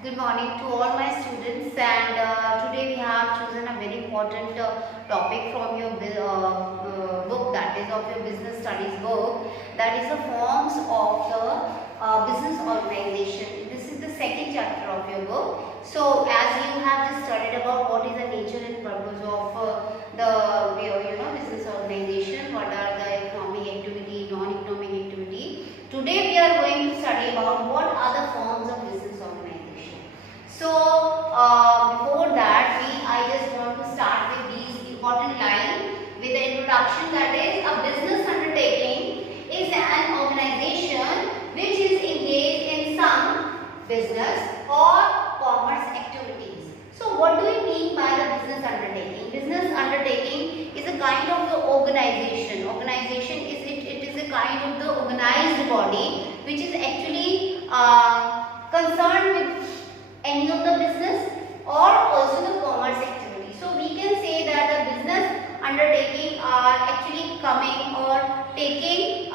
Good morning to all my students, and today we have chosen a very important topic from your book, that is of your business studies book, that is the forms of the business organization. This is the second chapter of your book. So as you have just studied about what is the nature and purpose of the business organization, what are the economic activity, non-economic activity. Today we are going to study about what are the forms of business organization. So before that, I just want to start with these important lines with the introduction, that is, a business undertaking is an organization which is engaged in some business or commerce activities. So what do we mean by the business undertaking? Business undertaking is a kind of the organization. Organization is it is a kind of the organized body which is actually concerned with any of the business or also the commerce activity. So we can say that the business undertaking are actually coming or taking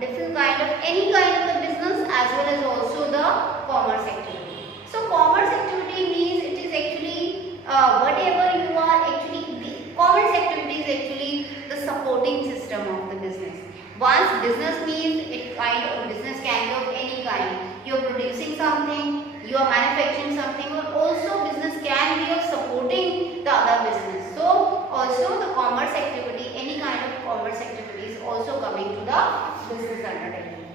different kind of any kind of the business as well as also the commerce activity. So commerce activity means it is actually whatever you are actually, the commerce activity is actually the supporting system of the business. Once business means it kind of business can be of any kind. You are producing something, you are manufacturing something, or also business can be of supporting the other business. So also the commerce activity, any kind of commerce activity is also coming to the business undertaking.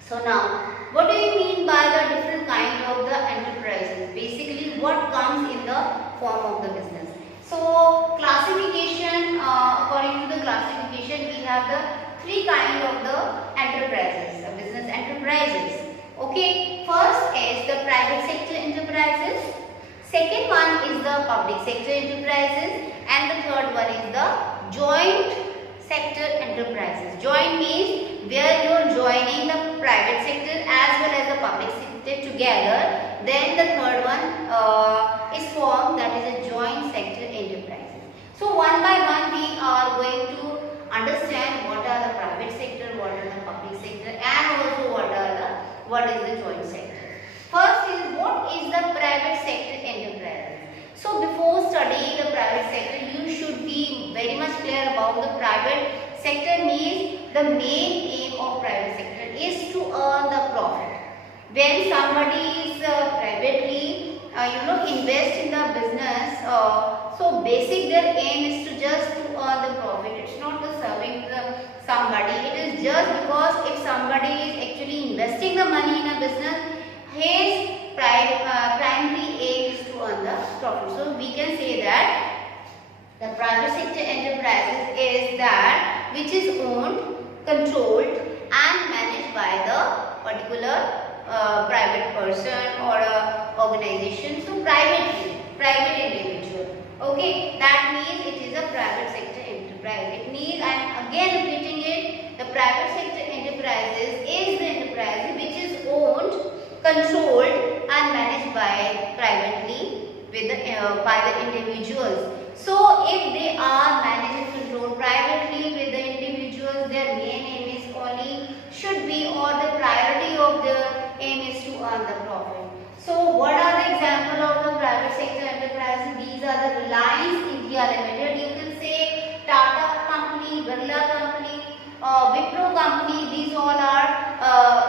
So now, what do you mean by the different kind of the enterprises? Basically, what comes in the form of the business? So classification, according to the classification, we have the three kind of the enterprises, the business enterprises. Okay, first is the private sector enterprises, second one is the public sector enterprises, and the third one is the joint sector enterprises. Joint means where you are joining the private sector as well as the public sector together. Then the third one is formed, that is a joint sector enterprises. So one by one we are going to understand what are the private sector, what are the public sector, and also what is the joint sector. First is, what is the private sector enterprise? So before studying the private sector, you should be very much clear about the private sector means the main aim of private sector is to earn the profit. When somebody is privately invest in the business, so basic their aim is to just to earn the profit. It's not the serving somebody. It is just because if somebody is actually investing the money in a business, his primary aim is to earn the profit. So we can say that the private sector enterprises is that which is owned, controlled and managed by the particular private person or a organization. So private individual. Okay, that means it is a private sector enterprise. It means, I am again repeating it, the private sector enterprises is the enterprise which is owned, controlled and managed by privately with by the individuals. So if they are managed and controlled privately with the individuals, their main aim is only should be, or the priority of their aim is to earn the profit. So what are the example of the private sector enterprises? These are the Reliance India Limited, you can say Tata Company, Birla Company, Wipro Company. These all are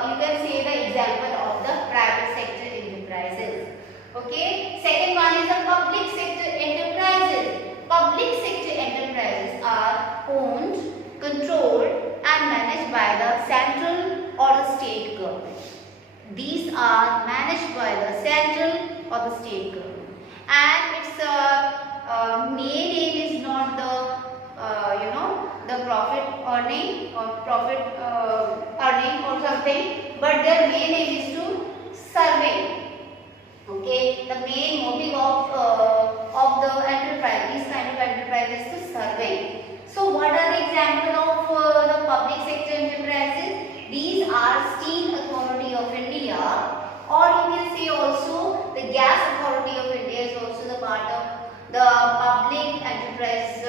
you can say the example of the private sector enterprises. Okay. Second one is the public sector enterprises. Public sector enterprises are owned, controlled and managed by the central or the state government. These are managed by the central or the state government, and its main aim is not the profit earning or something, but their main aim is to survey. Okay, the main motive of the enterprise, this kind of enterprise is to survey. So what are the example of the public sector enterprises? These are Steel Authority of India, or you can say also the Gas Authority of India is also the part of the public enterprise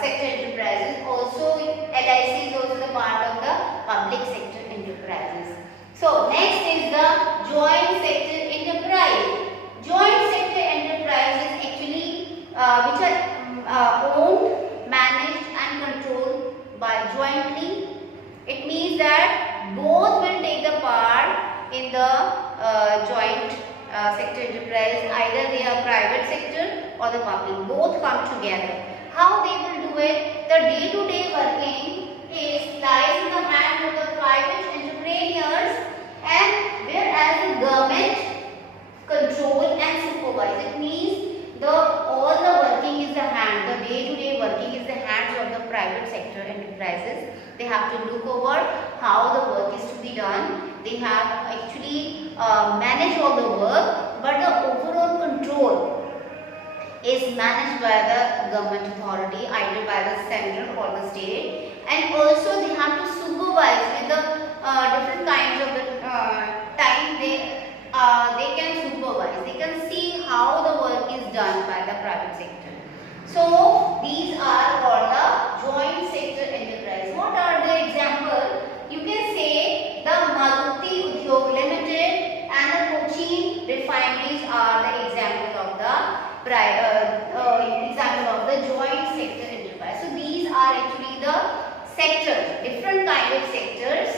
sector enterprises. Also LIC is also the part of the public sector enterprises. So next is the joint sector enterprise. Joint sector enterprise is actually which are owned, managed and controlled by jointly. It means that both will take the part in the joint sector enterprise. Either they are private sector or the public. Both come together. How they will do it? The day-to-day working lies in the hands of the private entrepreneurs, and whereas the government control and supervise. It means all the working is the hand, the day-to-day working is the hands of the private sector enterprises. They have to look over how the work is to be done. They have actually manage all the work, but the overall control is managed by the government authority, either by the central or the state, and also they have to supervise with the different kinds of the time they can supervise. They can see how the work is done by the private sector. So these are called the joint sector enterprise. What are the examples? You can say the Maruti Udyog Limited and the Cochin refineries are the examples of the joint sector enterprise. So these are actually the sectors, different kind of sectors.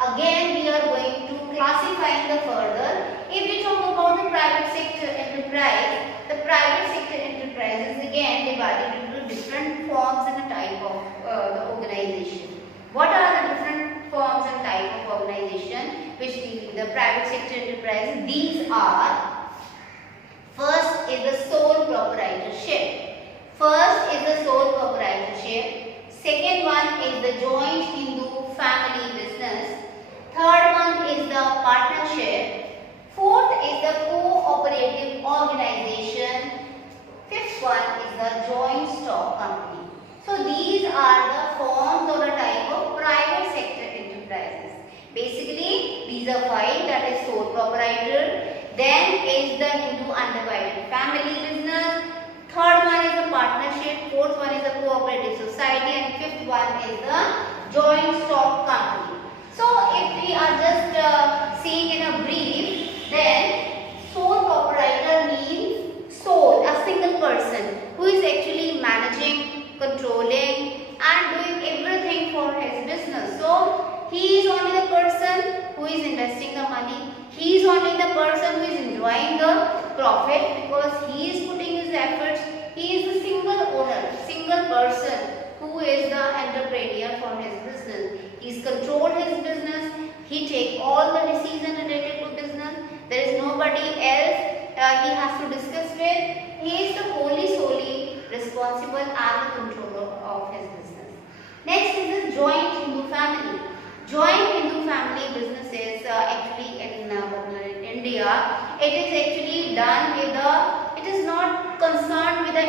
Again we are going to classify the further. If we talk about the private sector enterprise, the private sector enterprise is again divided into different forms and a type of the organization. What are the different forms and type of organization which the private sector enterprise? These are: first is the sole proprietorship. First is the sole proprietorship. Second one is the joint Hindu family business. Third one is the partnership. Fourth is the cooperative organization. Fifth one is the joint stock company. So these are the forms or the type of private sector enterprises. Basically, these are five, that is sole proprietor. Then is the Hindu undivided family business. Third one is the partnership. Fourth one is the cooperative society. And fifth one is the joint stock company. So if we are just seeing in a brief, then sole proprietor means sole, a single person who is actually managing, controlling and doing everything for his business. So he is only the person who is investing the money. He is only the person who is enjoying the profit because he is putting his efforts. He is the single owner, single person who is the entrepreneur for his business. He's controlled his business. He takes all the decisions related to business. There is nobody else he has to discuss with. He is the solely responsible and the controller of his business. Next is the joint Hindu family. Joint Hindu family businesses actually in India, it is actually done with it is not concerned with the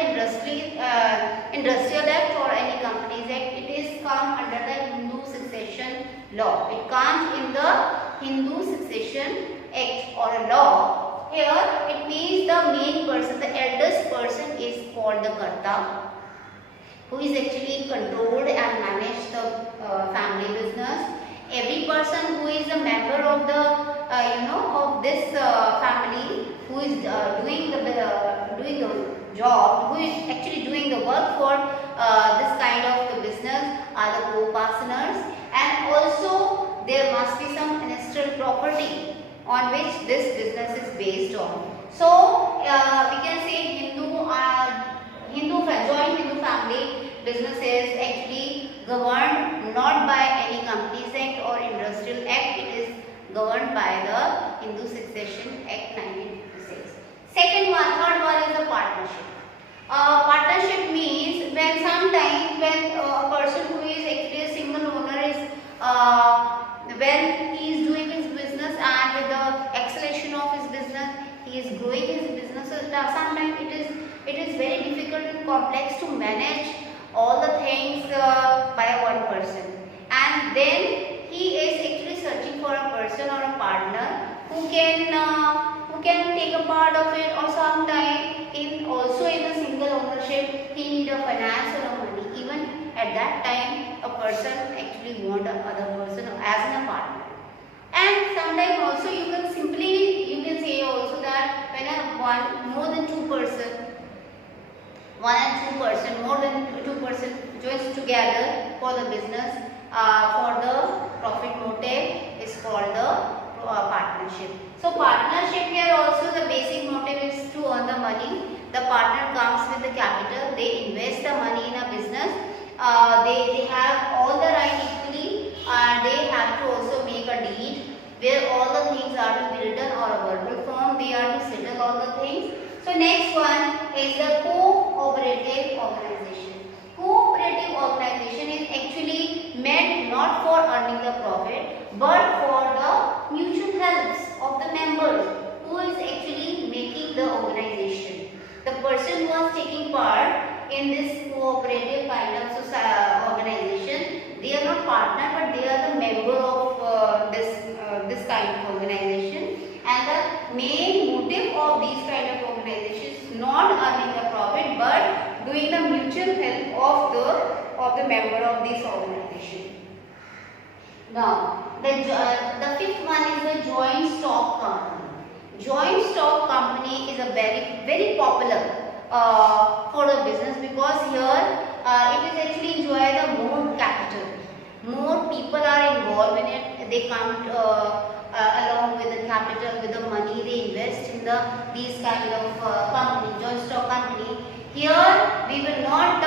industrial act or any companies act. It is come under the Hindu succession law. It comes in the Hindu succession act or a law. Here it means the main person, the eldest person is called the Karta, who is actually controlled and manage the family business. Every person who is a member of the of this family, who is doing the job, who is actually doing the work for this kind of the business are the co-partners, and also there must be some industrial property on which this business is based on. So we can say joint Hindu family businesses actually governed not by any Companies Act or Industrial Act. It is governed by the Hindu Succession Act 1956. Third one is the partnership. Partnership means when sometimes when a person who is actually a single owner is when he is doing his business and with the acceleration of his business, he is growing his business. So sometimes it is very difficult and complex to manage all the things by one person, and then he is actually searching for a person or a partner who can take a part of it, or sometimes also in a single ownership he need a finance or a money. Even at that time a person actually want the other person as a partner. And And sometimes also you can say also that when more than two person more than two person joins together for the business for the profit motive is called the partnership. So partnership here also the basic motive is to earn the money. The partner comes with the capital, they invest the money in a business, they have all the right equally, and they have to also make a deed where all the things are to be written or a verbal form, they are to settle all the things. So next one is the cooperative organization. Cooperative organization is actually meant not for earning the profit but for the mutual helps of the members who is actually making the organization. The person who is taking part in this cooperative kind of organization, they are not partner but they are the member of this kind of organization. And the main motive of these kind of organizations is not earning the profit but doing the mutual help of the member of this organization. Now, the fifth one is the joint stock company. Joint stock company is a very popular for the business because here it is actually enjoy the more capital. More people are involved in it. They come along with the capital, with the money they invest in these kind of company, joint stock company. Here we will not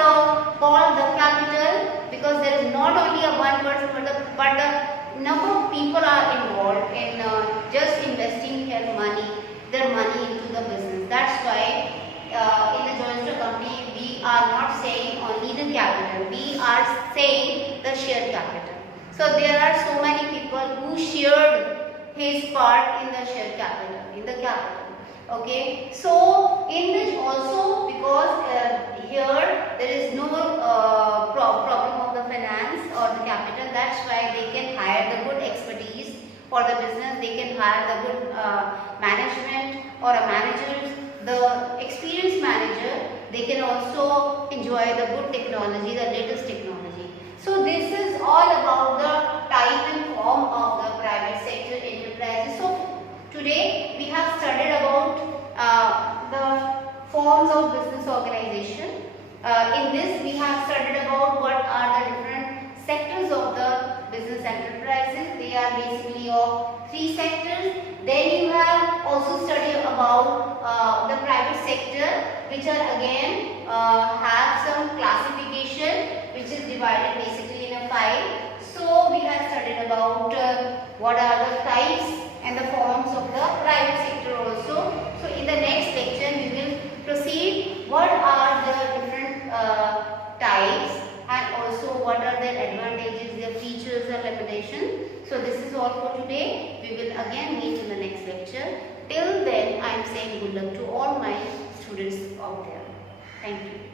call the capital because there is not only a one person but the number of people are involved in just investing their money into the business. That's why in the joint stock company we are not saying only the capital, we are saying the share capital. So there are so many people who shared his part in the share capital, okay. So in this also, because here there is no problem of the finance or the capital, that's why they can hire the good expertise for the business, they can hire the good management or a manager, the experienced manager, they can also enjoy the good technology, the latest technology. So this is all about the type and form of the private sector enterprises. So today we have studied about the forms of business organization. In this we have studied about what are the different sectors of the business enterprises. They are basically of three sectors. Then you have also studied about the private sector, which are again have some classification which is divided basically in a 5. So we have studied about what are the types and the forms of the private sector also. So in the next lecture we will proceed what are the different types and also what are their advantages, their features and limitations. So this is all for today. We will again meet in the next lecture. Till then I am saying good luck to all my students out there. Thank you.